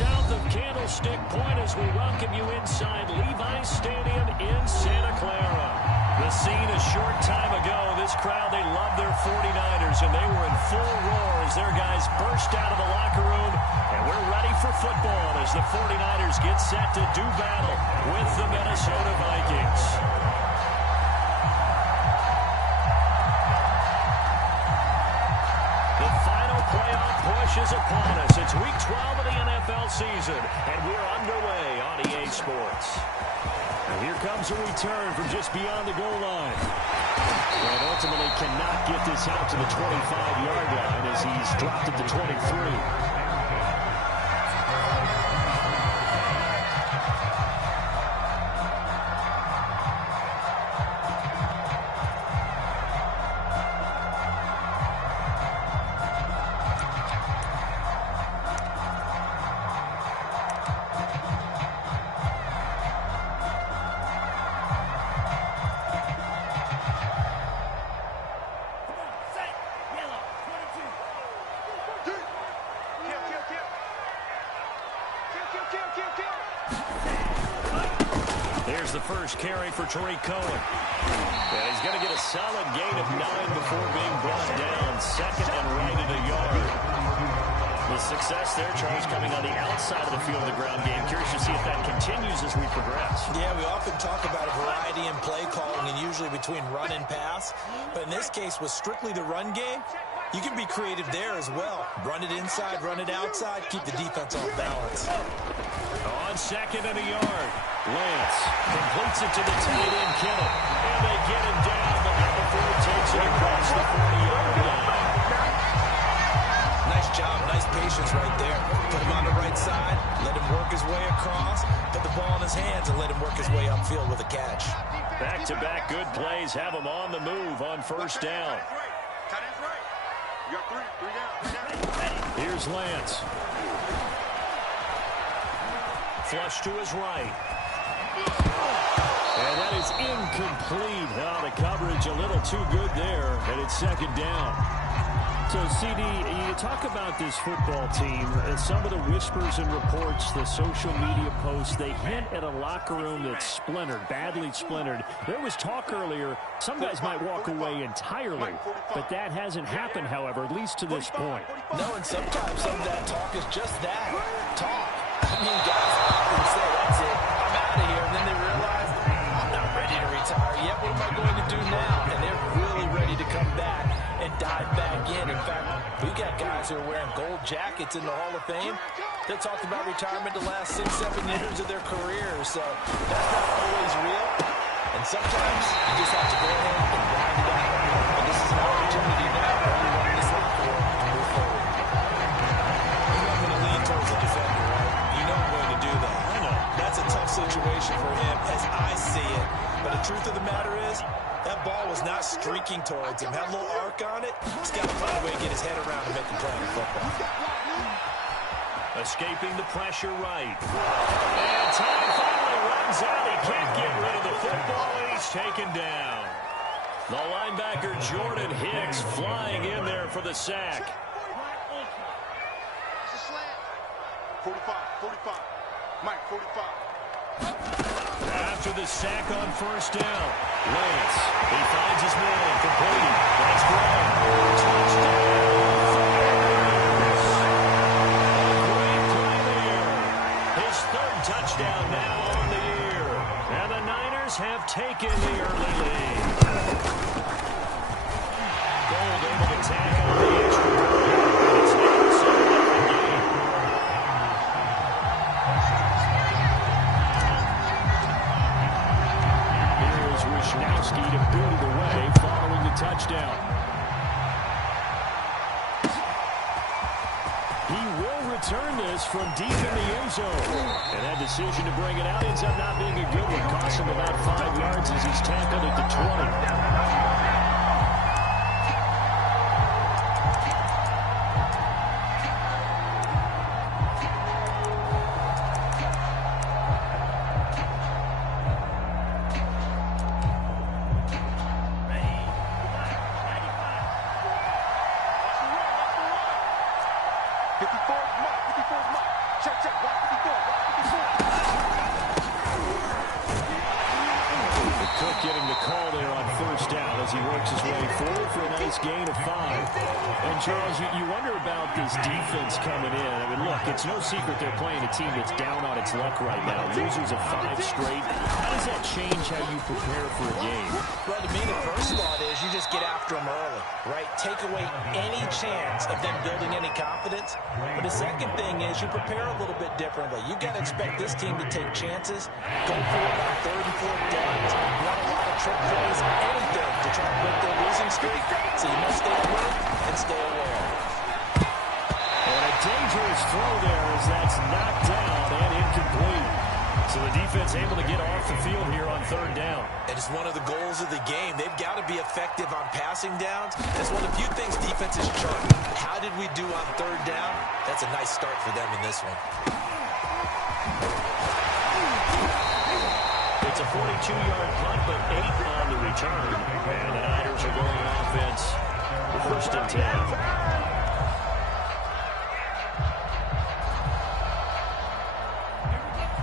south of Candlestick Point as we welcome you inside Levi's Stadium in Santa Clara. The scene a short time ago, this crowd, they love their 49ers, and they were in full roar as their guys burst out of the locker room, and we're ready for football as the 49ers get set to do battle with the Minnesota Vikings. Playoff push is upon us. It's week 12 of the NFL season, and we're underway on EA Sports. And here comes a return from just beyond the goal line. And ultimately cannot get this out to the 25-yard line as he's dropped at the 23. Here's the first carry for Tariq Cohen. And he's going to get a solid gain of 9 before being brought down. Second and right at a yard. The success there, Charles, coming on the outside of the field of the ground game. Curious to see if that continues as we progress. Yeah, we often talk about a variety in play calling and usually between run and pass. But in this case, with strictly the run game, you can be creative there as well. Run it inside, run it outside, keep the defense off balance. On second and a yard, Lance completes it to the tight end, Kittle. And they get him down, but not before he takes it across the 40-yard line. Nice job, nice patience right there. Put him on the right side, let him work his way across, put the ball in his hands, and let him work his way upfield with a catch. Back-to-back good plays have him on the move on first down. You got three down. Here's Lance. Flush to his right. And that is incomplete. Oh, the coverage a little too good there, and it's second down. So, CD, you talk about this football team, and some of the whispers and reports, the social media posts, they hint at a locker room that's splintered, badly splintered. There was talk earlier, some guys might walk away entirely, but that hasn't happened, however, at least to this point. No, and sometimes some of that talk is just that, talk. I mean, guys often say, that's it, I'm out of here, and then they realize, I'm not ready to retire yet, what am I going to do now? And they're really ready to come back and dive back in. In fact, we got guys who are wearing gold jackets in the Hall of Fame. They talked about retirement the last 6-7 years of their careers, so that's not always real. And sometimes you just have to go ahead and ride it out. And this is an opportunity now for everyone in this locker room to move forward. I'm going to lean towards the defender, right? You know I'm going to do that. I know. That's a tough situation for him as I see it. But the truth of the matter is, that ball was not streaking towards him. Had a little arc on it. He's got to find a way to get his head around and make a play on football. Escaping the pressure right. And time finally runs out. He can't get rid of the football, and he's taken down. The linebacker, Jordan Hicks, flying in there for the sack. 45. Mike, 45. After the sack on first down, Lance, he finds his man, completing. That's right. Touchdown. Great play there. His third touchdown now on the year. And the Niners have taken the early lead. Gold able to tackle the extra point. It's now a 7-0 game. Wishnowski to boot it away following the touchdown. He will return this from deep in the end zone. And that decision to bring it out ends up not being a good one. Cost him about 5 yards as he's tackled at the 20. Mike. Cook getting the call there on first down as he works his way forward for a nice gain of 5. And, Charles, you wonder about this defense coming in. I mean, look, it's no secret they're playing a team that's down on its luck right now. Losers of 5 straight. How does that change how you prepare for a game? Well, to me, the first thought is you just get after them early, right? Take away any chance of them building any confidence. But the second thing is you prepare a little bit differently. You got to expect this team to take chances, go for it on 3rd and 4th downs, run a lot of trick plays, anything to try to break their losing streak. So you must stay alert and stay aware. And a dangerous throw there as that's knocked down and incomplete. So the defense able to get off the field here on 3rd down. And it's one of the goals of the game. They've got to be effective on passing downs. That's one of the few things defenses chart. How did we do on 3rd down? That's a nice start for them in this one. It's a 42-yard punt, but 8 on the return. And the Niners are going on offense for 1st and 10.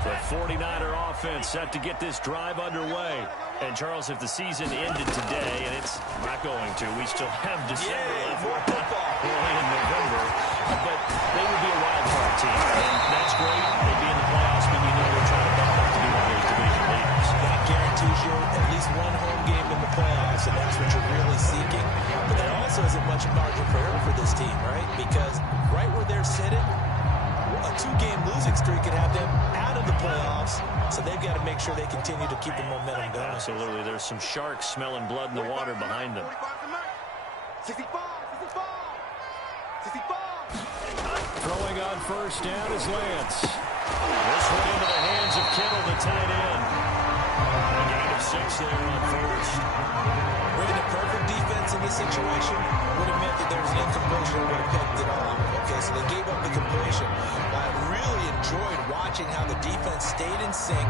The 49er offense set to get this drive underway. And, Charles, if the season ended today, and it's not going to, we still have December left early in November, but they would be a wild card team. And that's great. They'd be in the playoffs, but you know they're trying to bump up to be one of those division leaders. That guarantees you at least one home game in the playoffs, and that's what you're really seeking. But that also isn't much margin for error for this team, right? Because right where they're sitting, a 2-game losing streak could have them out of the playoffs, so they've got to make sure they continue to keep the momentum going. Absolutely. There's some sharks smelling blood in the water behind them. Throwing on first down is Lance. This one into the hands of Kittle, the tight end. A gain of 6 there on first. Bringing a perfect defense in this situation would have meant that there was an incompletion that would have picked it off. Okay, so they gave up the completion. I really enjoyed watching how the defense stayed in sync,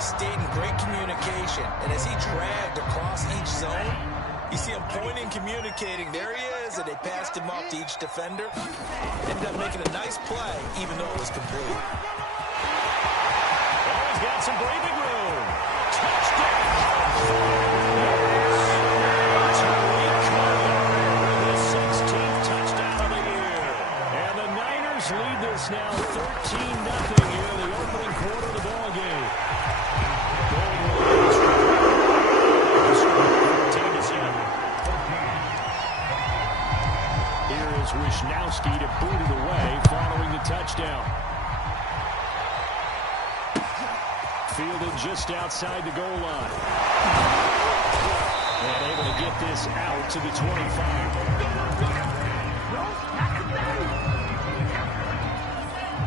stayed in great communication, and as he dragged across each zone, you see him pointing, communicating. There he is, and they passed him off to each defender. Ended up making a nice play, even though it was complete. Oh, he's got some breathing room. Touchdown! Lead this now 13-0 here in the opening quarter of the ball game. Here is Wisnowski to boot it away following the touchdown. Fielded just outside the goal line. And able to get this out to the 25.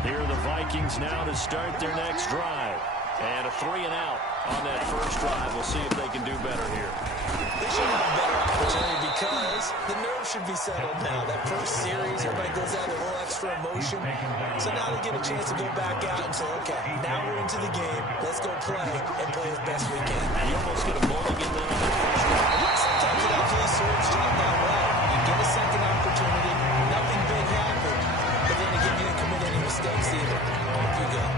Here are the Vikings now to start their next drive. And a 3-and-out on that first drive. We'll see if they can do better here. They should have a better opportunity because the nerves should be settled now. That first series, everybody goes out with a little extra emotion. So now they get a chance to go back out and say, okay, now we're into the game. Let's go play and play as best we can. You almost get a mulligan there on that first drive. Sometimes it actually serves job that way. You get a second opportunity. Nothing big happened. But then again, you didn't commit any mistakes either. Off you go.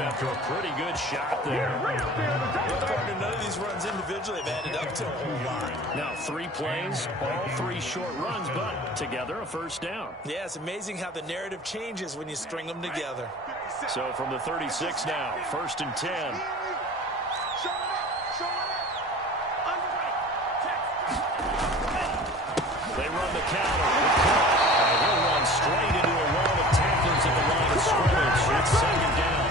After a pretty good shot there. None of these runs individually have added up to a whole lot. Now 3 plays, all 3 short runs, but together a first down. Yeah, it's amazing how the narrative changes when you string them together. So from the 36 now, 1st and 10. They run the counter. And he'll run straight into a wall of tacklers at the line of scrimmage. It's 2nd down.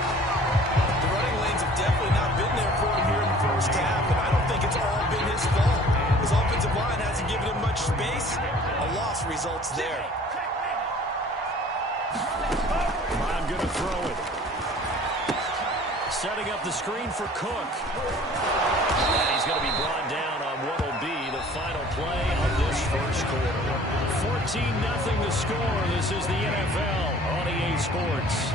The running lanes have definitely not been there for him here in the first half, and I don't think it's all been his fault. His offensive line hasn't given him much space. A loss results there. I'm going to throw it. Setting up the screen for Cook. And he's going to be brought down on what will be the final play of this first quarter. 14-0 the score. This is the NFL on EA Sports.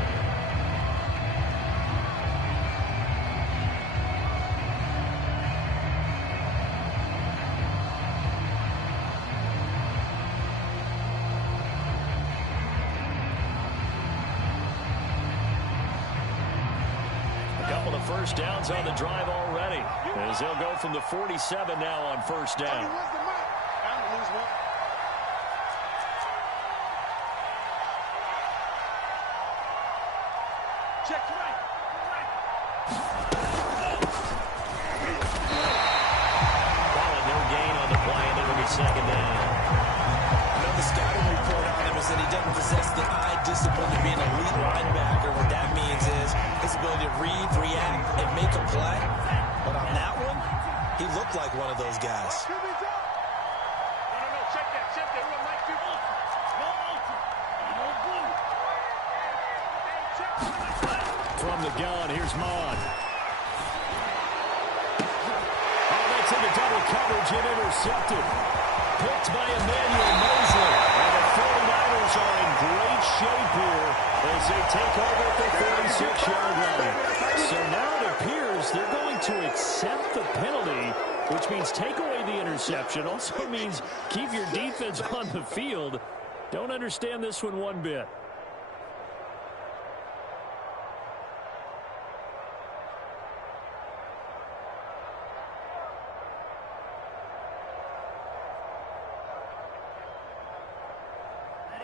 First downs on the drive already, as they'll go from the 47 now on first down. Check right. Calling no gain on the play, and it'll be second down. The scouting report on him is that he doesn't possess the eye discipline to be an elite linebacker. What that means is his ability to read, react, and make a play. But on that one, he looked like one of those guys. No, check that. Real nice people. From the gun, here's Mon. Oh, that's into double coverage and intercepted. Picked by Emmanuel Mosley. And the 49ers are in great shape here as they take over at the 46-yard line. So now it appears they're going to accept the penalty, which means take away the interception. Also means keep your defense on the field. Don't understand this one bit.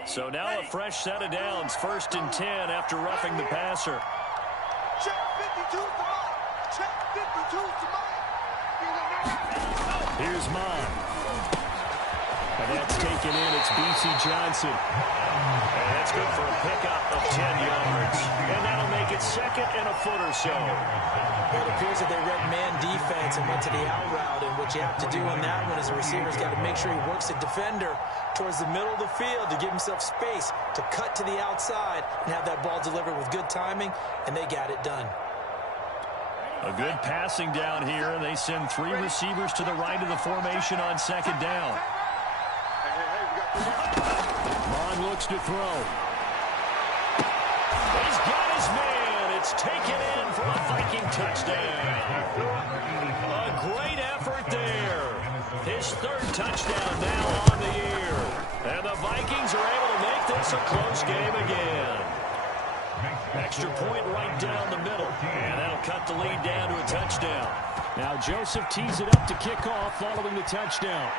So now a fresh set of downs, 1st and 10 after roughing the passer. Check 52 to Mike. Check 52 to Mike. Here's Mon. And that's taken in. It's B.C. Johnson. And that's good for a pickup of 10 yards. And that'll make it 2nd and a foot or so. It appears that they read man defense and went to the out route, and what you have to do on that one is the receiver's got to make sure he works the defender towards the middle of the field to give himself space to cut to the outside and have that ball delivered with good timing, and they got it done. A good passing down here, and they send 3 receivers to the right of the formation on 2nd down. Mon looks to throw. He's got his man. It's taken in for a Viking touchdown. A great effort there. His 3rd touchdown now on the year. And the Vikings are able to make this a close game again. Extra point right down the middle. And that'll cut the lead down to a touchdown. Now Joseph tees it up to kick off following the touchdown.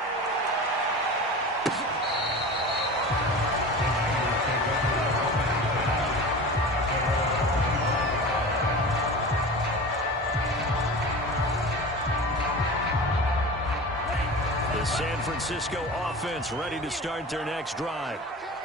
The San Francisco offense ready to start their next drive.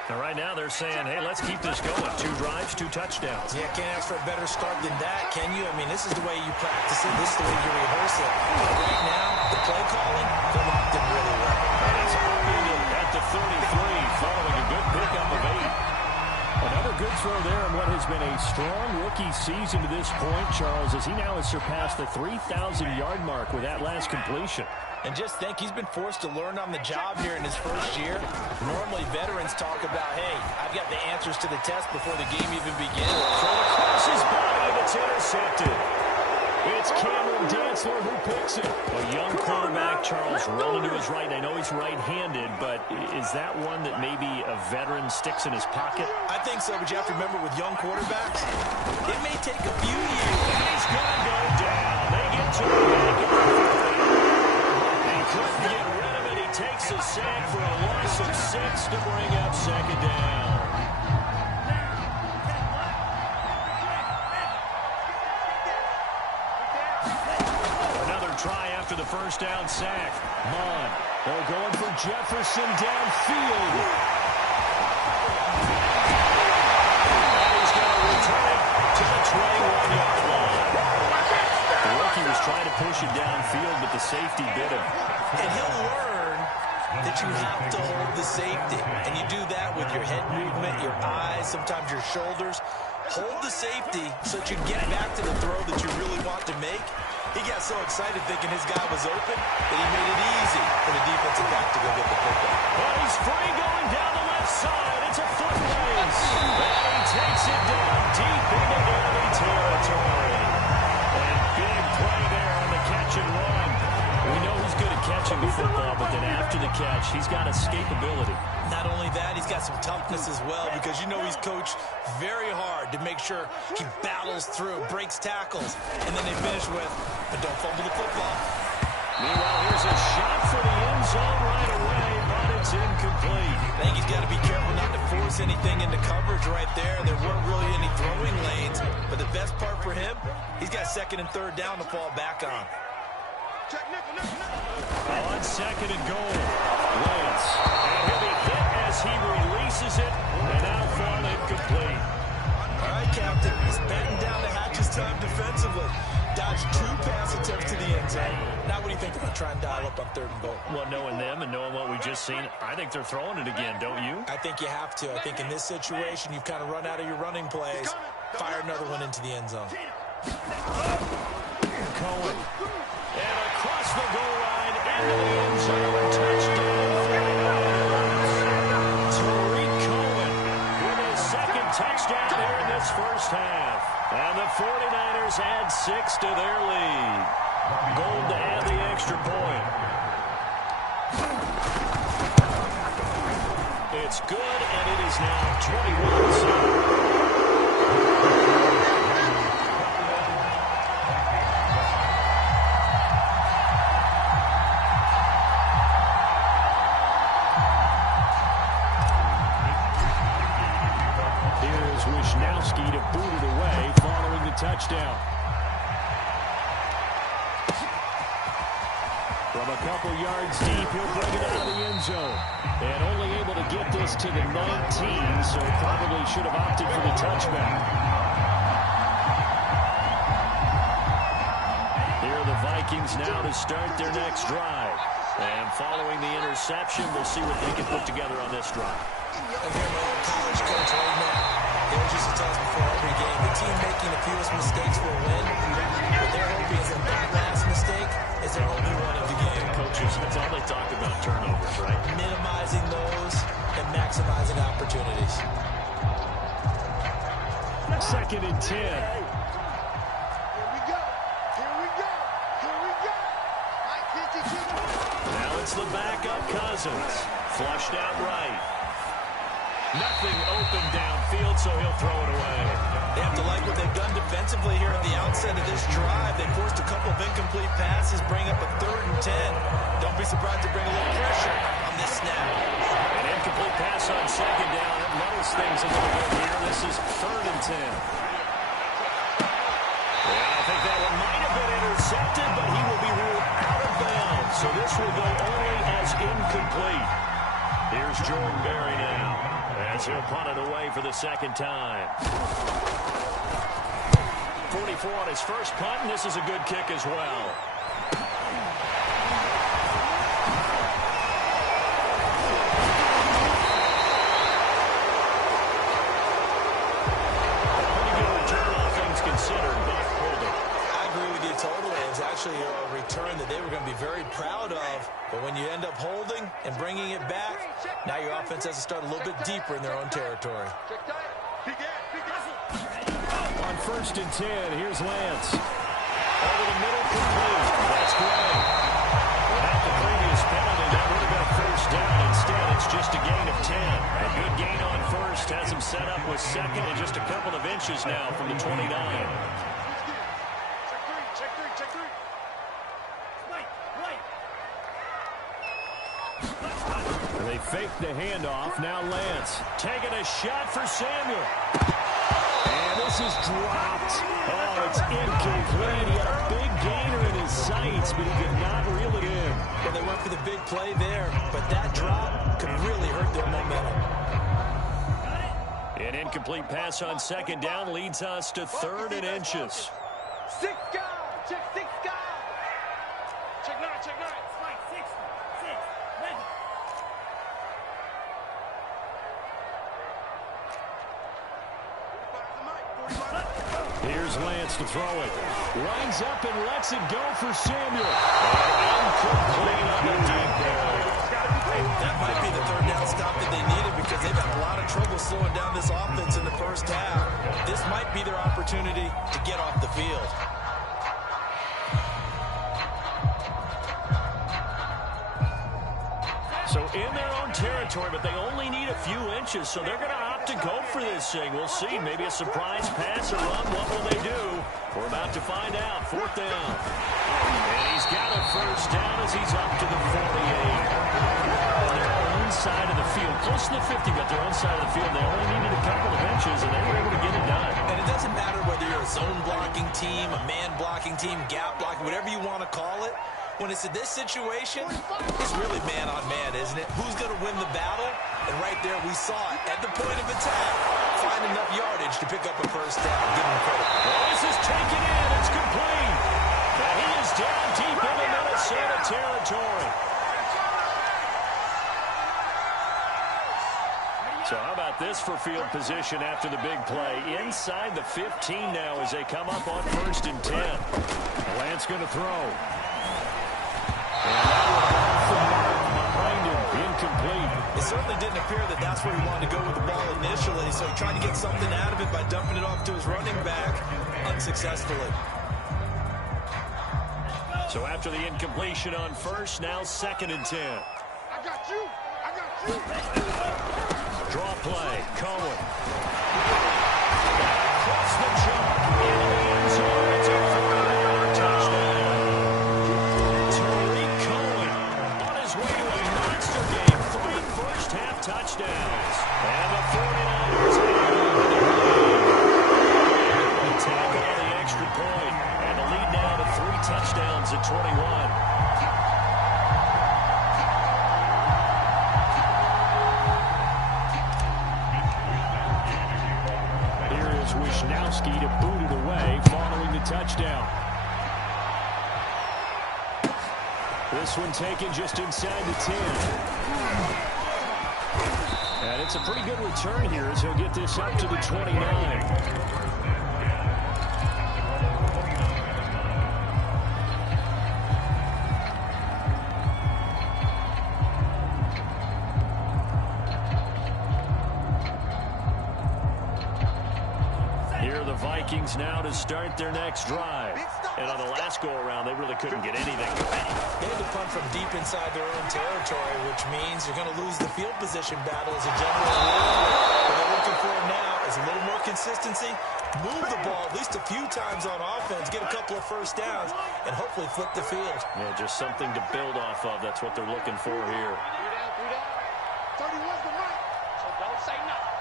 Now, right now, they're saying, hey, let's keep this going. 2 drives, 2 touchdowns. Yeah, can't ask for a better start than that, can you? I mean, this is the way you practice it. This is the way you rehearse it. But right now, the play calling, they're locked in really well. And it's at the 33, following a good pickup of 8. Another good throw there in what has been a strong rookie season to this point, Charles, as he now has surpassed the 3,000-yard mark with that last completion. And just think, he's been forced to learn on the job here in his first year. Normally, veterans talk about, hey, I've got the answers to the test before the game even begins. Throw across his body, and it's intercepted. It's Cameron Dantzler who picks it. A young quarterback, Charles, rolling to his right. I know he's right-handed, but is that one that maybe a veteran sticks in his pocket? I think so, but you have to remember with young quarterbacks, it may take a few years. He's going to go down. They get to the back of the 30. They couldn't get rid of it. He takes a sack for a loss of 6 to bring up 2nd down. Try after the first down sack. Mon, they're going for Jefferson downfield. And he's going to return it to the 21-yard line. The rookie was trying to push it downfield, but the safety bit him. And he'll learn that but you have to hold the safety. And you do that with your head movement, your eyes, sometimes your shoulders. Hold the safety so that you get back to the throw that you really want to make. He got so excited thinking his guy was open that he made it easy for the defensive back to go get the football. But he's free going down the left side. It's a foot race. And he takes it down deep into enemy territory. And big play there on the catch and run. We know he's good at catching the football, but then after the catch, he's got escapability. Not only that, he's got some toughness as well, because you know he's coached very hard to make sure he battles through, breaks tackles, and then they finish with, but don't fumble the football. Meanwhile, here's a shot for the end zone right away, but it's incomplete. I think he's got to be careful not to force anything into coverage right there. There weren't really any throwing lanes, but the best part for him, he's got second and third down to fall back on. On second and goal, Lance. And he'll be hit as he releases it, and now fall incomplete. All right, Captain, he's batting down the hatches time defensively. Dodged 2 pass attempts to the end zone. Now what do you think about trying to dial up on third and goal? Well, knowing them and knowing what we just seen, I think they're throwing it again, don't you? I think you have to. I think in this situation, you've kind of run out of your running plays. Fire another one into the end zone. Cohen. And across the goal line, into the end zone, touchdown. Tariq Cohen with his second touchdown there in this first half. And the 49ers add 6 to their lead. Gold to add the extra point. It's good, and it is now 21-7. Wishnowski to boot it away following the touchdown. From a couple yards deep, he'll bring it out of the end zone. And only able to get this to the 19, so probably should have opted for the touchback. Here are the Vikings now to start their next drive. And following the interception, we'll see what they can put together on this drive. I hear my old college coach right now. They used to tell us before every game, the team making the fewest mistakes will win. What they're hoping is that last mistake is their only one of the game. Coaches, that's all they talk about, turnovers, right? Minimizing those and maximizing opportunities. Second and 10. Here we go. Here we go. Here we go. Now it's the backup Cousins. Flushed out right. Nothing open downfield, so he'll throw it away. They have to like what they've done defensively here at the outset of this drive. They forced a couple of incomplete passes, bring up a 3rd and 10. Don't be surprised to bring a little pressure on this snap. An incomplete pass on second down. It muddles things a little bit here. This is 3rd and 10. Yeah, I think that one might have been intercepted, but he will be ruled out of bounds. So this will go only as incomplete. Here's Jordan Berry now, as he'll punt it away for the second time. 44 on his first punt, and this is a good kick as well. Pretty good return, all things considered, but holding. I agree with you totally. It's actually a return that they were going to be very proud of. But when you end up holding and bringing it back, now your offense has to start a little bit deeper in their own territory. On 1st and 10, here's Lance. Over the middle, complete. That's great. Without the previous penalty, that would have been a first down. Instead, it's just a gain of 10. A good gain on first has him set up with second and just a couple of inches now from the 29. They fake the handoff. Now Lance taking a shot for Samuel. And this is dropped. Oh, it's incomplete. He had a big gainer in his sights, but he could not reel it in. Well, they went for the big play there, but that drop could really hurt their momentum. An incomplete pass on second down leads us to 3rd and inches. 6 guys. Check 6 guys. Check 9. Check 9. 6. 6. 9. Here's Lance to throw it. Lines up and lets it go for Samuel. And incomplete on the deep ball. That might be the third down stop that they needed because they've had a lot of trouble slowing down this offense in the first half. This might be their opportunity to get off the field. So in their own territory, but they only need a few inches, so they're going to opt to go for this thing. We'll see. Maybe a surprise pass or run. What will they do? We're about to find out. Fourth down. And he's got a first down as he's up to the 48. On their own side of the field. Close to the 50, but their own side of the field. They only needed a couple of inches, and they were able to get it done. And it doesn't matter whether you're a zone blocking team, a man blocking team, gap blocking, whatever you want to call it. When it's in this situation, it's really man-on-man, isn't it? Who's going to win the battle? And right there, we saw it. At the point of attack, find enough yardage to pick up a first down. Give him credit. Well, this is taken in. It's complete. And he is down deep into Minnesota territory. So how about this for field position after the big play? Inside the 15 now as they come up on 1st and 10. Lance going to throw. And that will come from behind him. Incomplete. It certainly didn't appear that that's where he wanted to go with the ball initially, so he tried to get something out of it by dumping it off to his running back unsuccessfully. So after the incompletion on 1st, now 2nd and 10. I got you. I got you. Draw play. Cohen. Across the chalk. In the end zone. It's a 40-yard touchdown. Tariq Cohen on his way to a monster game. 3 first-half touchdowns. And the 49ers attack on the extra point. And the lead now to 3 touchdowns at 21. Wishnowski to boot it away following the touchdown. This one taken just inside the 10. And it's a pretty good return here as he'll get this up to the 29. Vikings now to start their next drive. And on the last go-around, they really couldn't get anything. They had to punt from deep inside their own territory, which means you're going to lose the field position battle as a general rule. What they're looking for now is a little more consistency, move the ball at least a few times on offense, get a couple of first downs, and hopefully flip the field. Yeah, just something to build off of. That's what they're looking for here. 31's the right, so don't say nothing.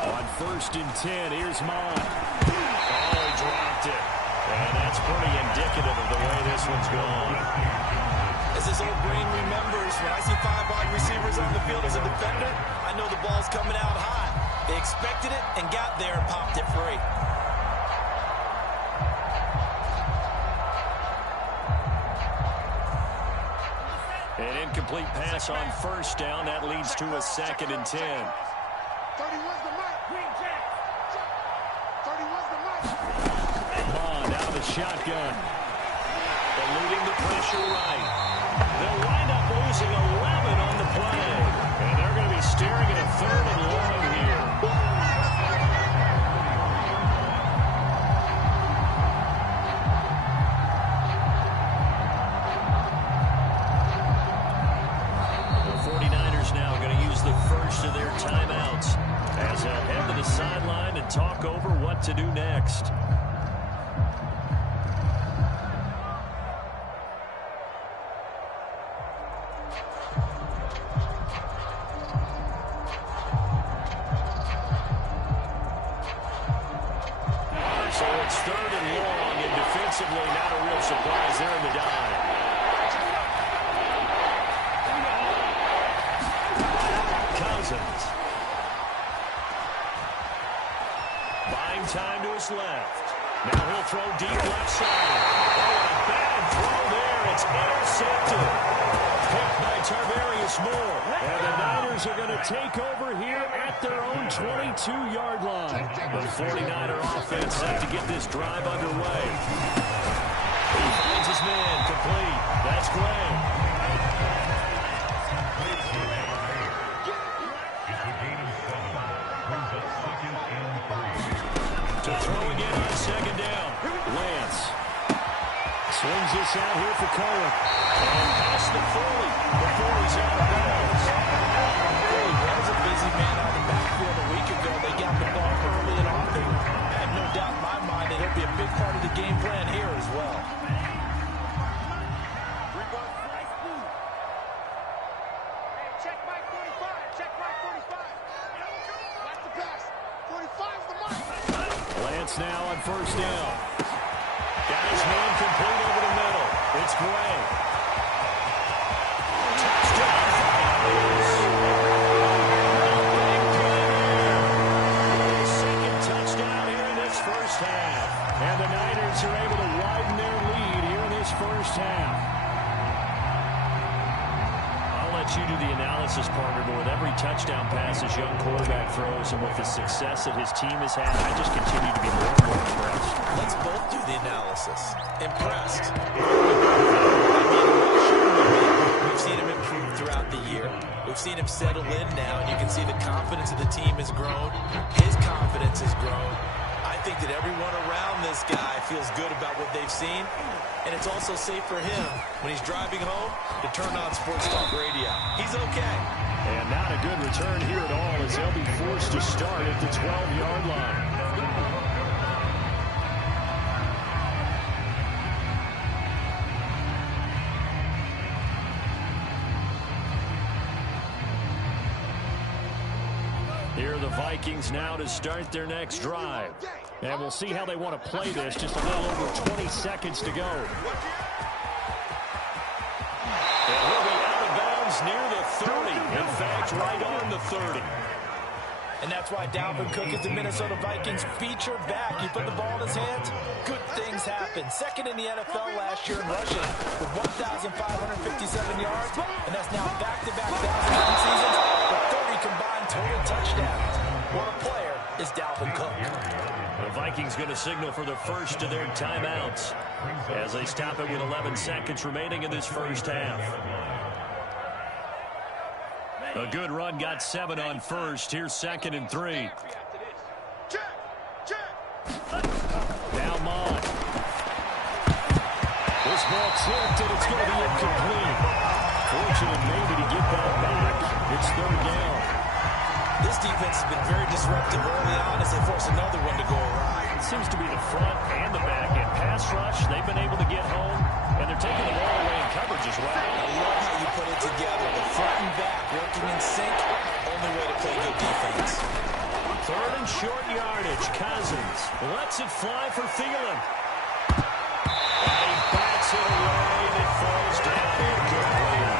On 1st and 10, here's Mon. Oh, he dropped it. And that's pretty indicative of the way this one's gone. As this old brain remembers, when I see 5 wide receivers on the field as a defender, I know the ball's coming out high. They expected it and got there and popped it free. An incomplete pass on 1st down. That leads to a 2nd and 10. 31's the mic. 31's the mic. Mon out of the shotgun. Eluding the pressure right. They'll wind up losing 11 on the play. And they're going to be staring at a 3rd and long here. The 49ers now going to use the first of their timeouts as they'll head to the sideline and talk over what to do next. So it's 3rd and long, and defensively not a real surprise there in the dive. Cousins. Buying time to his left. Now he'll throw deep left side. Oh, a bad throw there. It's intercepted. Picked by And the Niners are going to take over here at their own 22-yard line. The 49er offense set to get this drive underway. He finds his man complete. That's Gray. To throw again on second down. Lance swings this out here for Cohen. And past the 40 before he's out of bounds. He was a busy man on the backfield a week ago. They got the ball early and often. I have no doubt in my mind that he'll be a big part of the game plan here as well. Check Mike 45. Check Mike 45. Watch the pass. 45's the mark. Lance now on first down. Got his man complete over the middle. It's Gray. Touchdown. Second touchdown here in this first half. And the Niners are able to widen their lead here in this first half. I'll let you do the analysis, partner, but with every touchdown pass his young quarterback throws and with the success that his team has had, I just continue to be more and more impressed. Let's both do the analysis. Impressed. We've seen him improve throughout the year. We've seen him settle in now, and you can see the confidence of the team has grown. His confidence has grown. I think that everyone around this guy feels good about what they've seen, and it's also safe for him when he's driving home to turn on Sports Talk Radio. He's okay. And not a good return here at all as they'll be forced to start at the 12-yard line. Here are the Vikings now to start their next drive. And we'll see how they want to play this. Just a little over 20 seconds to go. And he'll be out of bounds near the 30. In fact, right on the 30. And that's why Dalvin Cook is the Minnesota Vikings featured back. You put the ball in his hands, good things happen. Second in the NFL last year in rushing with 1,557 yards. And that's now back-to-back 1,000-yard seasons with 30 combined total touchdowns. What a player is Dalvin Cook. The Vikings going to signal for the first of their timeouts as they stop it with 11 seconds remaining in this first half. A good run, got 7 on first. Here's 2nd and 3. Now Mond. This ball tipped, and it's going to be incomplete. Fortunate maybe to get that back. It's 3rd down. This defense has been very disruptive early on as they force another one to go awry. It seems to be the front and the back end. Pass rush, they've been able to get home, and they're taking the ball away in coverage as well. I love how you put it together. The front and back working in sync. Only way to play good defense. 3rd and short yardage. Cousins lets it fly for Thielen. And he bats it away, and it falls down incomplete.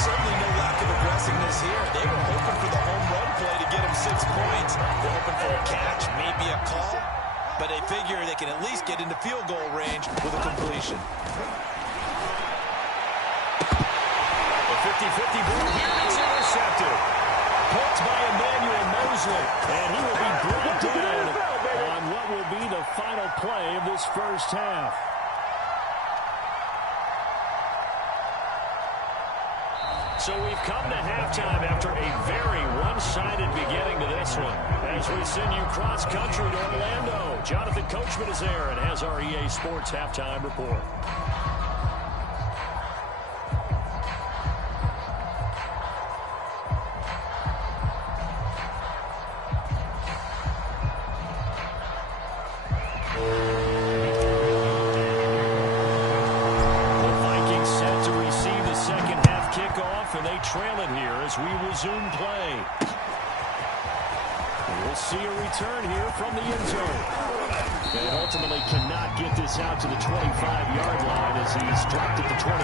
Certainly no lack of aggressiveness here. They were hoping for the home run play to get them 6 points. They're hoping for a catch, maybe a call. But they figure they can at least get into field goal range with a completion. The 50-50 ball here is intercepted. Picked by Emmanuel Mosley. And he will be brought down on what will be the final play of this first half. So we've come to halftime after a very one-sided beginning to this one. As we send you cross-country to Orlando, Jonathan Coachman is there and has our EA Sports Halftime Report. Trail it here as we resume play. We'll see a return here from the end zone. And ultimately cannot get this out to the 25-yard line as he's dropped at the 23.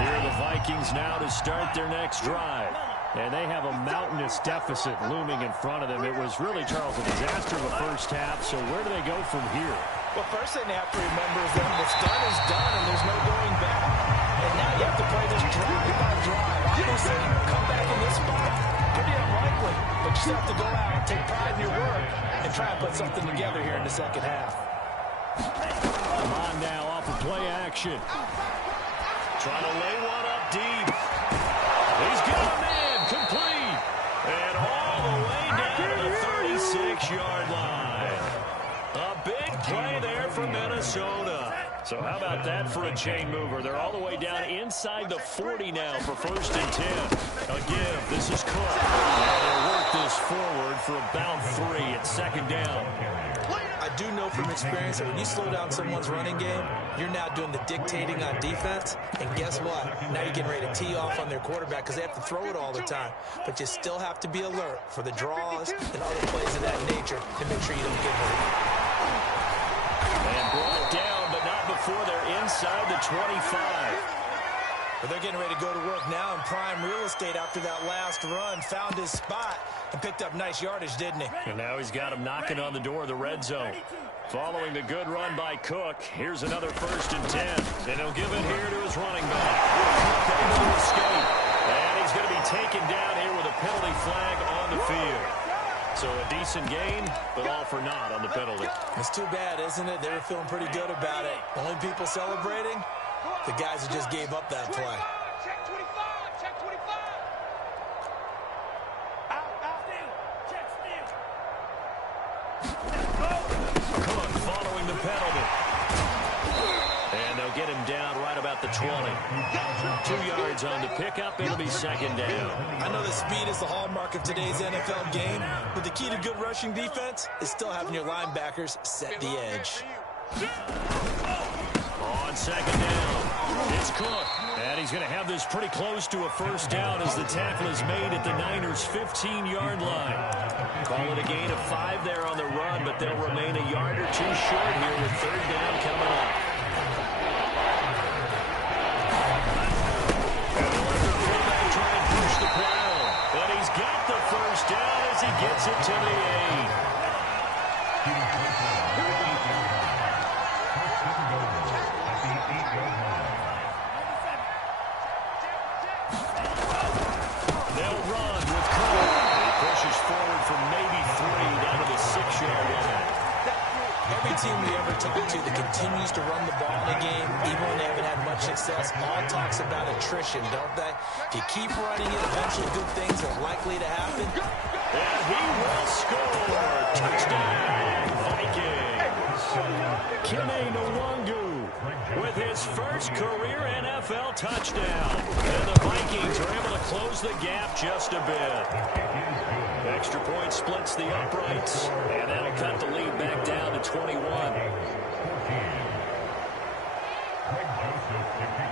Here are the Vikings now to start their next drive. And they have a mountainous deficit looming in front of them. It was really, Charles, a disaster the first half. So where do they go from here? Well, first thing they have to remember is that what's done is done, and there's no going back. And now you have to play this drive by drive. Obviously, come back in this spot, pretty unlikely. But you still have to go out, take pride in your work, and try and put something together here in the second half. Come on now, off of play action. Trying to lay one up deep. He's got a man, complete. And all the way down to the 36-yard line. A big play there for Minnesota. So how about that for a chain mover? They're all the way down inside the 40 now for 1st and 10. Again, this is Cook. And they'll work this forward for about 3 at 2nd down. I do know from experience that when you slow down someone's running game, you're now doing the dictating on defense. And guess what? Now you're getting ready to tee off on their quarterback because they have to throw it all the time. But you still have to be alert for the draws and other plays of that nature to make sure you don't get hurt. And brought down, but not before they're inside the 25. But they're getting ready to go to work now in prime real estate after that last run. Found his spot and picked up nice yardage, didn't he? And now he's got him knocking on the door of the red zone. Following the good run by Cook, here's another 1st and 10. And he'll give it here to his running back. Cook able to escape. And he's going to be taken down here with a penalty flag on the field. So a decent gain, but all for naught on the penalty. It's too bad, isn't it? They were feeling pretty good about it. Only people celebrating, the guys who just gave up that play. Check 25. Check 25. Out. Check still. Cook following the penalty. And they'll get him down right about the 20. 2 yards on the pickup. It'll be 2nd down. I know that speed is the hallmark of today's NFL game, but the key to good rushing defense is still having your linebackers set the edge. On 2nd down, it's Cook. And he's going to have this pretty close to a 1st down as the tackle is made at the Niners' 15-yard line. Call it a gain of 5 there on the run, but they'll remain a yard or 2 short here with 3rd down coming up. But he's got the 1st down as he gets it to the 8. They'll run with Cook. He pushes forward for maybe 3 down to the 6-yard line. Every team we ever talk to that continues to run the ball in a game, even when they haven't had much success, all talks about attrition, don't they? If you keep running it, eventually good things are likely to happen. And he will score. Touchdown, Vikings. Kene Nwangu with his first career NFL touchdown. And the Vikings are able to close the gap just a bit. Extra point splits the uprights, and that'll cut the lead back down to 21.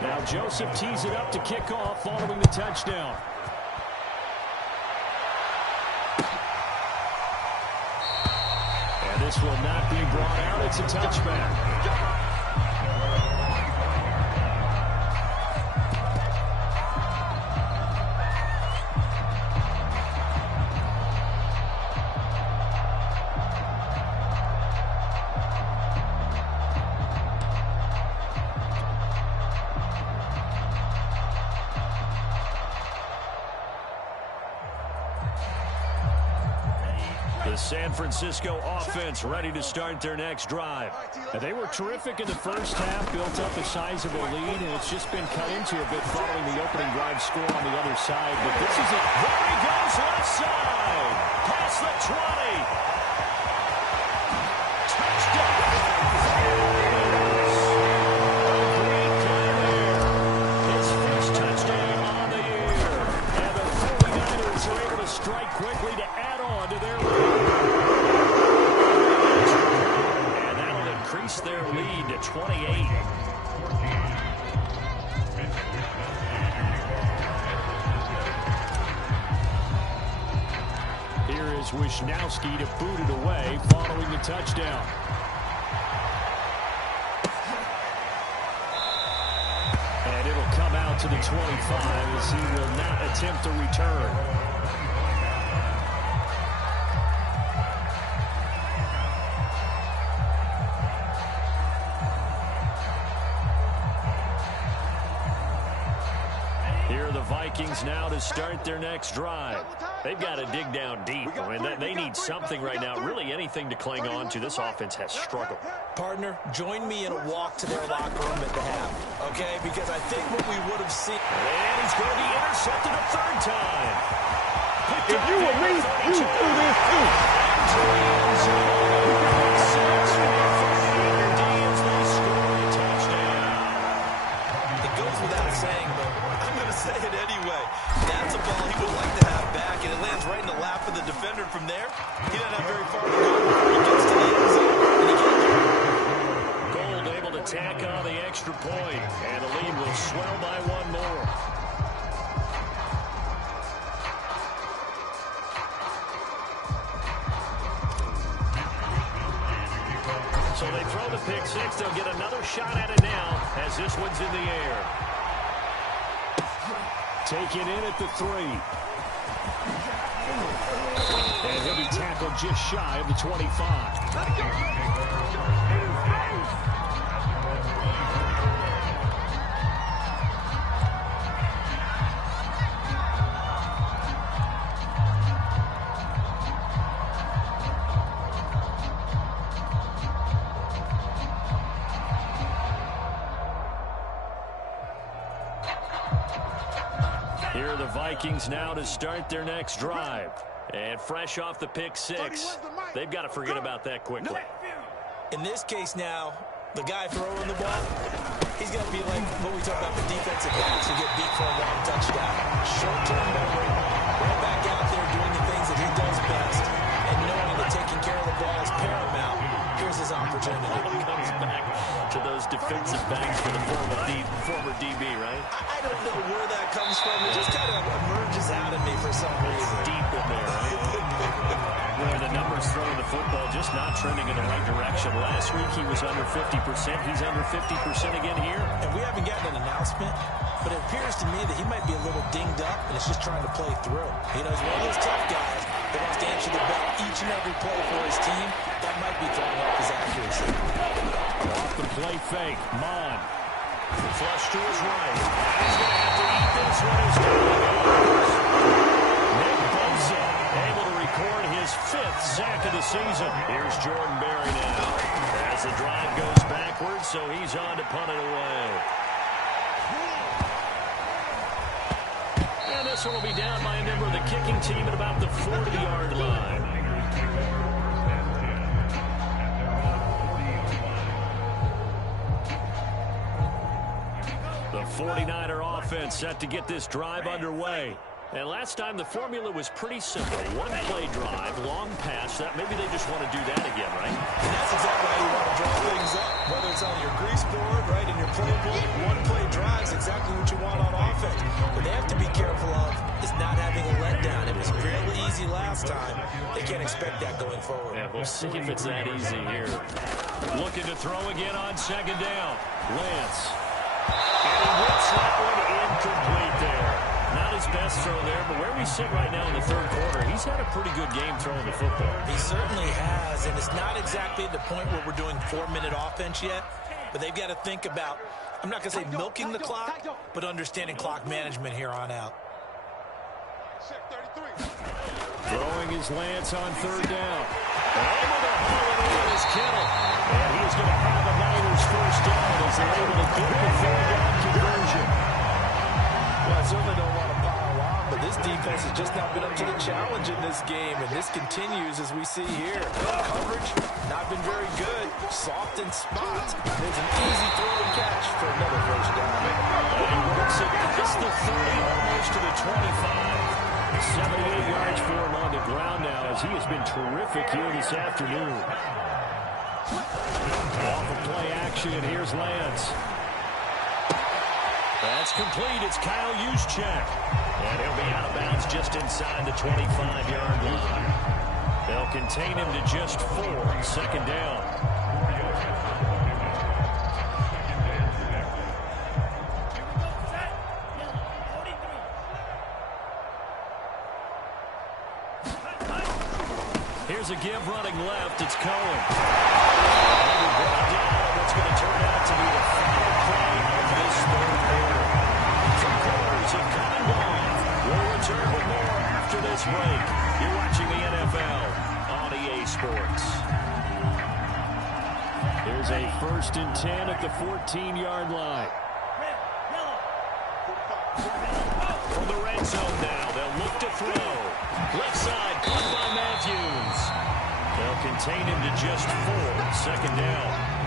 Now Joseph tees it up to kick off following the touchdown. And this will not be brought out. It's a touchback. The San Francisco offense ready to start their next drive. And they were terrific in the first half, built up a sizable lead, and it's just been cut into a bit following the opening drive score on the other side. But this is it. There he goes, left side. Past the 20. Touchdown. Great play there. His first touchdown on the year. And the 49ers are able to strike quickly to add on to their lead. And that'll increase their lead to 28. Here is Wisnowski to boot it away following the touchdown. And it'll come out to the 25 as he will not attempt a return. Vikings now to start their next drive. They've got to dig down deep. I mean, they need something right now, really anything to cling on to. This offense has struggled. Partner, join me in a walk to their locker room at the half, okay? Because I think what we would have seen... And he's going to be intercepted a third time. If you were me, you would do this too. It goes without saying, but I'm going to say it anyway. That's a ball he would like to have back, and it lands right in the lap of the defender from there. He doesn't have very far to go before he gets to the end zone. And he can't... Gold able to tack on the extra point, and the lead will swell by one more. So they throw the pick six. They'll get another shot at it now as this one's in the air. Taken in at the 3. And he'll be tackled just shy of the 25. Let's go. Here are the Vikings now to start their next drive. And fresh off the pick six, they've got to forget about that quickly. In this case now, the guy throwing the ball, he's got to be like what we talk about the defensive backs who get beat for a long touchdown. Short-term memory, right back out there doing the things that he does best, and knowing that taking care of the ball is paramount. Here's his opportunity. Comes back to those defensive backs for the former DB, right? I don't know where that comes from. It just kind of emerges out of me for some reason. Deep in there, right? Where the numbers throwing the football just not trending in the right direction. Last week he was under 50%. He's under 50% again here. And we haven't gotten an announcement, but it appears to me that he might be a little dinged up and is just trying to play through. You know, he's one of those tough guys that wants to answer the bell each and every play for his team. That might be throwing off his accuracy. Off the play fake. Mon. Flush to his right. He's going to have to eat this one as time goes. Nick Bosa able to record his 5th sack of the season. Here's Jordan Berry now. As the drive goes backwards, so he's on to punt it away. And this one will be down by a member of the kicking team at about the 40-yard line. The 49er offense set to get this drive underway. And last time the formula was pretty simple. One-play drive, long pass. Maybe they just want to do that again, right? And that's exactly how you want to draw things up. Whether it's on your grease board, right, in your playbook, one-play drive is exactly what you want on offense. What they have to be careful of is not having a letdown. It was fairly easy last time. They can't expect that going forward. Yeah, we'll see if it's that easy here. Looking to throw again on second down. Lance. And he whips that one incomplete there. Not his best throw there, but where we sit right now in the third quarter, he's had a pretty good game throwing the football. He certainly has, and it's not exactly the point where we're doing 4-minute offense yet, but they've got to think about, I'm not going to say milking the clock, but understanding clock management here on out. Throwing his Lance on third down. Able to haul it in his Kittle. And he's going to have a Niners first down as they're able to get the third down conversion. Well, I certainly don't want to pile on, but this defense has just not been up to the challenge in this game, and this continues as we see here. Coverage, not been very good. Soft in spots. There's an easy throw and catch for another first down. He works it past the 30, almost to the 25. 78 yards for him on the ground now as he has been terrific here this afternoon. Off of play action, and here's Lance. That's complete. It's Kyle Juszczyk. And he'll be out of bounds just inside the 25-yard line. They'll contain him to just 4. Second down. Here's a give running left. It's Cohen. And brought down what's going to turn out to be the final play of this third quarter. 2 quarters have come and gone. We'll return with more after this break. You're watching the NFL on EA Sports. Here's a 1st and 10 at the 14-yard line. From the red zone now, they'll look to throw. Left side, caught by Matthews. They'll contain him to just 4. 2nd down.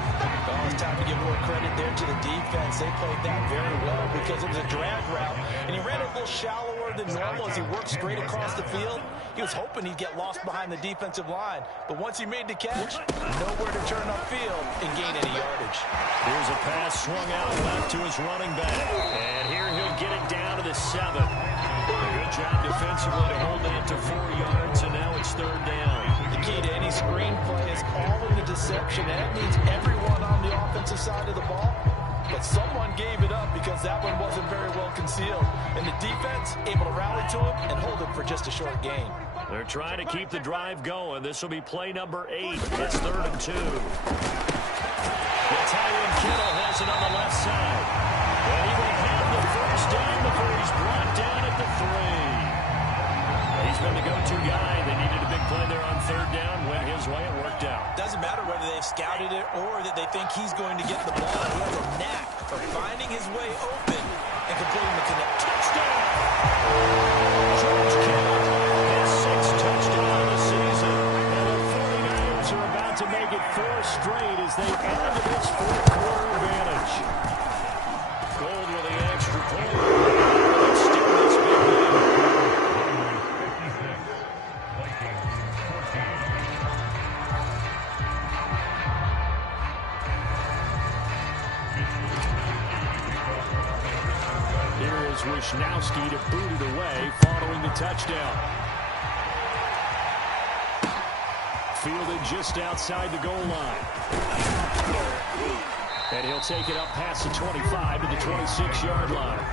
Oh, it's time to give more credit there to the defense. They played that very well because it was a drag route, and he ran it a little shallower than normal as he worked straight across the field. He was hoping he'd get lost behind the defensive line, but once he made the catch, nowhere to turn upfield and gain any yardage. Here's a pass swung out left to his running back, and here he'll get it down to the 7. Good job defensively to hold that to 4 yards, and now it's 3rd down. The key to any screenplay is all in the deception, and that means everyone on the offensive side of the ball, but someone gave it up because that one wasn't very well concealed. And the defense able to rally to him and hold him for just a short gain. They're trying to keep the drive going. This will be play number 8. It's 3rd and 2. The tight end Kittle has it on the left side. And he will have the 1st down before he's brought down at the 3. He's been the go-to guy. They needed a big play there on 3rd down. Went his way and worked out. Doesn't matter whether they've scouted it or that they think he's going to get the ball. He has a knack for finding his way open and completing the connect. Touchdown! George Kittle, his 6th touchdown of the season. And the 49ers are about to make it 4 straight as they add to this 4th quarter advantage. Gold with the extra point. Let's stick this big lead. Wishnowski to boot it away following the touchdown. Fielded just outside the goal line. And he'll take it up past the 25 to the 26-yard line.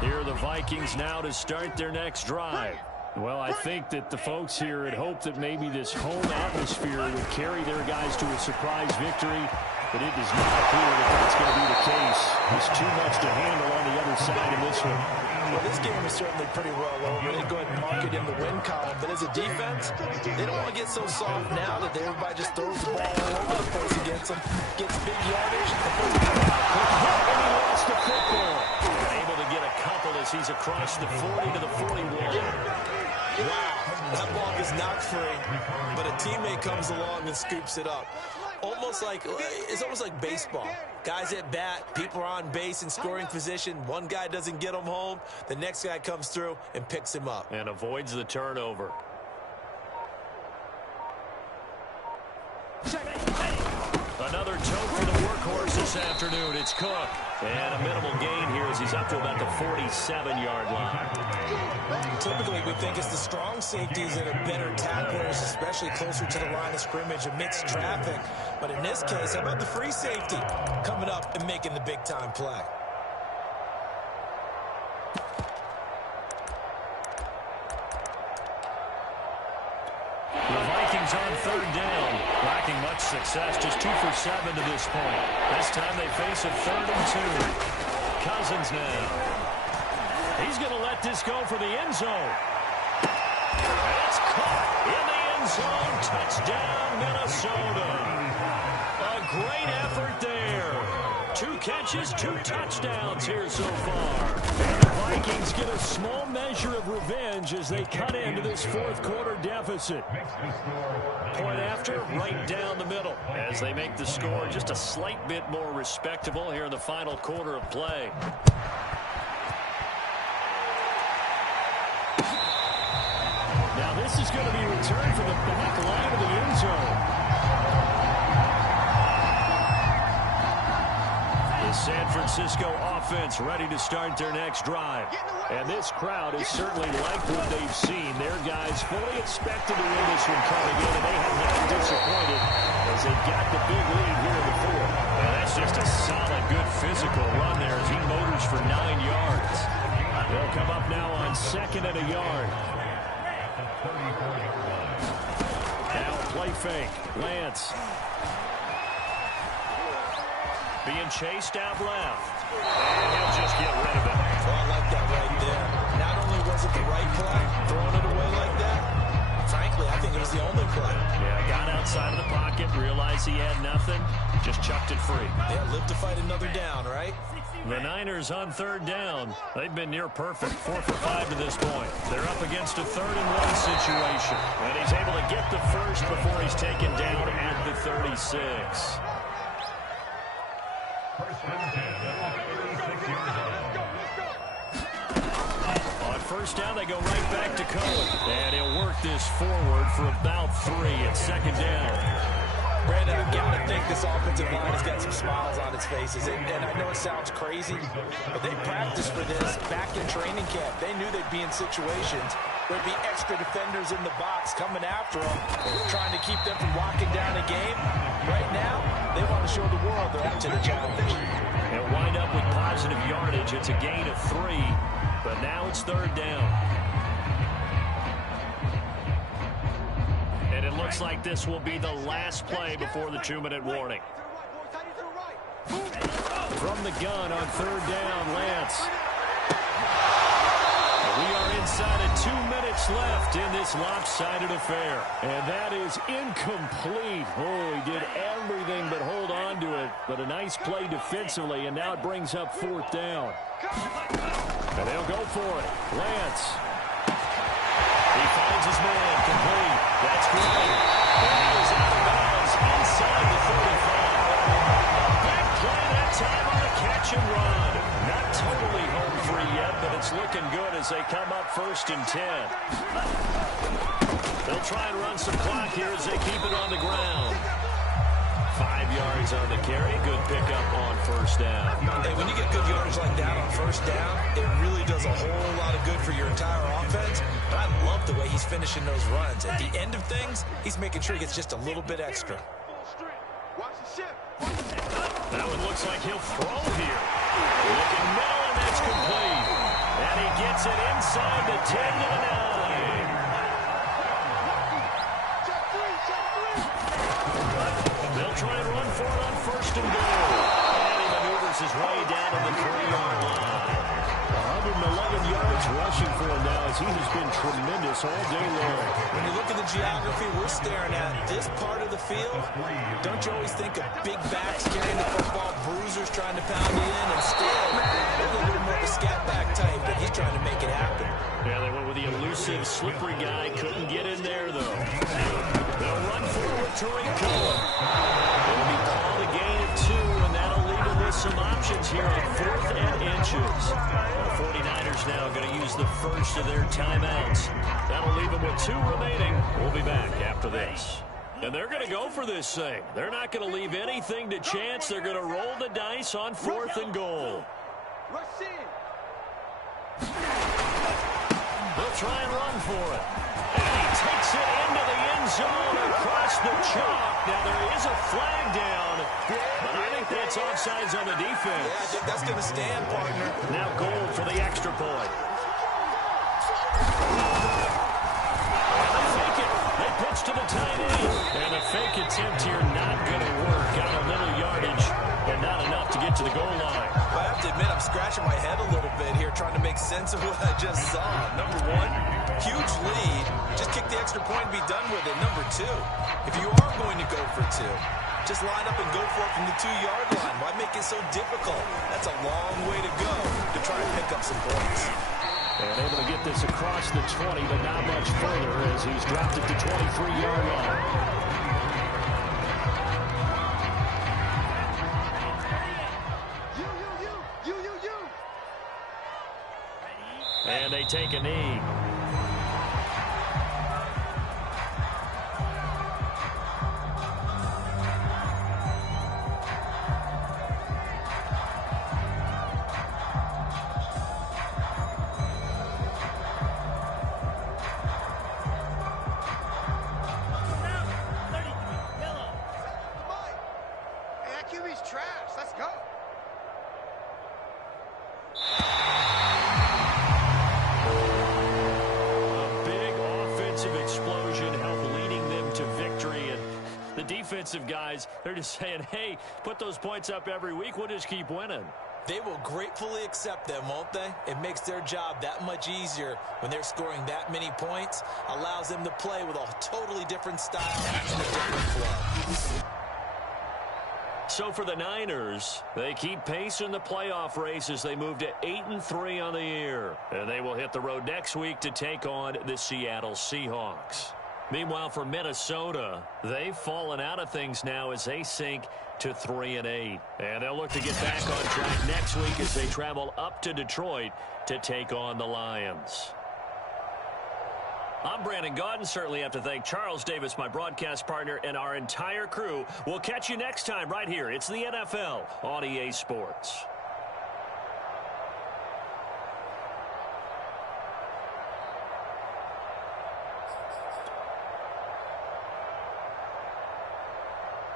Here are the Vikings now to start their next drive. Well, I think that the folks here had hoped that maybe this home atmosphere would carry their guys to a surprise victory, but it does not appear that that's going to be the case. There's too much to handle on the other side of this one. Well, this game is certainly pretty well over. They go ahead and mark it in the win column, but as a defense, they don't want to get so soft now that everybody just throws the ball all over the place against them, gets big yardage, and he lost the football. Able to get a couple as he's across the 40 to the 41. Wow, that ball is knocked free, but a teammate comes along and scoops it up. It's almost like baseball. Guys at bat, people are on base in scoring position. One guy doesn't get him home. The next guy comes through and picks him up. And avoids the turnover. Another tote for the workhorse this afternoon. It's Cook. And a minimal gain here as he's up to about the 47-yard line. Typically, we think it's the strong safeties that are better tacklers, especially closer to the line of scrimmage amidst traffic. But in this case, how about the free safety coming up and making the big-time play? The Vikings on 3rd down, lacking much success, just 2 for 7 to this point. This time they face a 3rd and 2. Cousins now. He's going to let this go for the end zone. It's caught in the end zone. Touchdown, Minnesota. A great effort there. 2 catches, 2 touchdowns here so far. And the Vikings get a small measure of revenge as they cut into this 4th quarter deficit. Point after, right down the middle, as they make the score just a slight bit more respectable here in the final quarter of play. Now this is going to be returned from the back line of the end zone. The San Francisco offense ready to start their next drive. And this crowd has certainly liked what they've seen. Their guys fully expected to win this one coming in, and they have not disappointed as they got the big lead here in the 4th. And that's just a solid, good physical run there as he motors for 9 yards. They'll come up now on 2nd and a yard. Now play fake. Lance. being chased out left. And he'll just get rid of it. Oh, I like that right there. Not only was it the right play, throwing it away like that, frankly, I think it was the only play. Yeah, got outside of the pocket, realized he had nothing, just chucked it free. Yeah, live to fight another down, right? The Niners on third down. They've been near perfect, 4 for 5 to this point. They're up against a 3rd-and-1 situation. And he's able to get the first before he's taken down at the 36. On first down, they go right back to Cohen. And he'll work this forward for about 3 at 2nd down. Brandon, I've got to think this offensive line has got some smiles on its faces. And I know it sounds crazy, but they practiced for this back in training camp. They knew they'd be in situations where there'd be extra defenders in the box coming after them, trying to keep them from locking down a game. Right now, they want to show the world they're up to the challenge. They'll wind up with positive yardage. It's a gain of 3, but now it's 3rd down. And it looks like this will be the last play before the 2-minute warning. From the gun on 3rd down, Lance. We are inside of 2 minutes left in this lopsided affair. And that is incomplete. Oh, he did everything but hold on to it. But a nice play defensively, and now it brings up 4th down. And they'll go for it. Lance. He finds his man, complete. That's great. And he is out of bounds inside the 35. Big play that time on a catch and run. Not totally home free yet, but it's looking good as they come up 1st and 10. They'll try and run some clock here as they keep it on the ground. 5 yards on the carry. Good pickup on 1st down. Hey, when you get good yardage like that on 1st down, it really does a whole lot of good for your entire offense. But I love the way he's finishing those runs. At the end of things, he's making sure he gets just a little bit extra. That one looks like he'll throw here. Looking middle, and that's complete. And he gets it inside the 10 to the 9. They'll try and run for it on 1st and goal. And he maneuvers his way down to the 3-yard line. 111 yards rushing for him now as he has been tremendous all day long. When you look at the geography we're staring at, this part of the field, don't you always think of big backs carrying the football, bruisers trying to pound it in, and still, maybe a little more of a scat back type, but he's trying to make it happen. Yeah, they went with the elusive, slippery guy. Couldn't get in there, though. They'll run forward to Cohen. They'll be called a gain of 2, and that'll leave them with some options here on 4th and inches. The 49ers now going to use the first of their timeouts. That'll leave them with 2 remaining. We'll be back after this. And they're going to go for this thing. They're not going to leave anything to chance. They're going to roll the dice on 4th and goal. They'll try and run for it. And he takes it into the end zone across the chalk. Now there is a flag down, but I think that's offsides on the defense. Yeah, I think that's going to stand, partner. Now goal for the extra point. They fake it. They pitch to the tight end. And a fake attempt here not going to work. Got a little yardage, but not enough to get to the goal line. I have to admit, I'm scratching my head a little bit here trying to make sense of what I just saw. Number 1, huge lead. Just kick the extra point and be done with it. Number 2, if you are going to go for 2, just line up and go for it from the 2-yard line. Why make it so difficult? That's a long way to go to try and pick up some points. And able to get this across the 20, but not much further as he's dropped it to 23-yard line. And they take a knee. defensive guys, they're just saying, hey, put those points up every week. We'll just keep winning. They will gratefully accept them, won't they? It makes their job that much easier when they're scoring that many points. Allows them to play with a totally different style and a different flow. So for the Niners, they keep pace in the playoff race as they move to 8-3 on the year. And they will hit the road next week to take on the Seattle Seahawks. Meanwhile, for Minnesota, they've fallen out of things now as they sink to 3-8. And they'll look to get back on track next week as they travel up to Detroit to take on the Lions. I'm Brandon Gaudin. Certainly have to thank Charles Davis, my broadcast partner, and our entire crew. We'll catch you next time right here. It's the NFL on EA Sports.